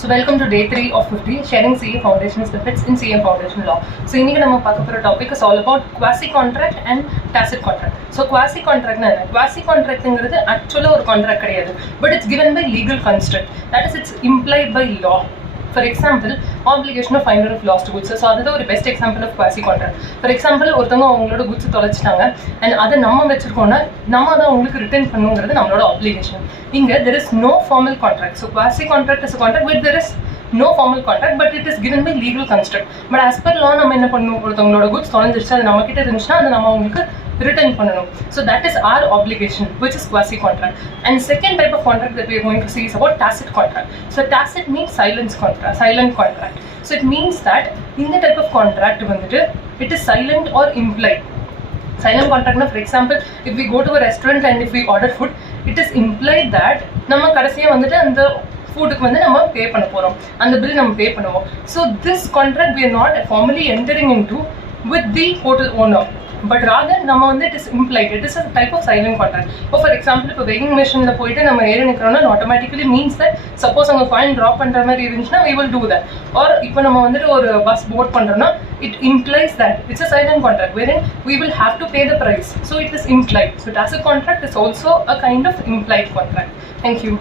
So welcome to day 3 of 50, sharing CA Foundation snippets in CA Foundation Law. So இன்னைக்கு நம்ம பார்க்க போற topic is all about quasi contract and tacit contract. So quasi contract na quasi contract ங்கிறது actually ஒரு contract கிடையாது, but it's given by legal construct, that is it's implied by law. For example, obligation of finder of lost goods. So that's ஒரு best example of quasi contract. For example, ஒருத்தங்க அவங்களோட goods தொலைச்சிட்டாங்க and அதை நம்ம வெச்சிருக்கோம்னா நம்ம அதை உங்களுக்கு return பண்ணனும்ங்கிறது நம்மளோட obligation. இங்க there is no formal contract. So quasi contract is a contract where there is no formal contract, but it is given by legal construct. But as per law நம்ம என்ன பண்ணனும், ஒருத்தங்களோட goods தொலைஞ்சிருச்சு அது நம்ம கிட்ட இருந்துச்சுனா அதை நம்ம உங்களுக்கு return பண்ணனும். So that is our obligation, which is quasi contract. And second type of contract that we are going to see is about tacit contract. So tacit means silent contract. So it means that in the type of contract வந்துட்டு it is silent or implied. Silent contract na, for example, if we go to a restaurant and if we order food, it is implied that நம்ம கடைசியா வந்துட்டு அந்த ஃபுட்டுக்கு வந்து நம்ம பே பண்ண போறோம், அந்த பில் நம்ம பே பண்ணுவோம். So this contract we are not formally entering into with the hotel owner, but rather நம்ம வந்து it is implied, it is a type of silent contract. For example, இப்போ weighing machineல போயிட்டு நம்ம ஏறி நிக்கிறோம்னா automatically means that suppose அங்க coin drop பண்ற மாதிரி இருந்துச்சுனா we will do that. Or இப்போ நம்ம வந்துட்டு ஒரு bus board பண்றோம்னா it implies that it's a silent contract wherein we will have to pay the price, so it is implied. So tacit contract is also a kind of implied contract. Thank you.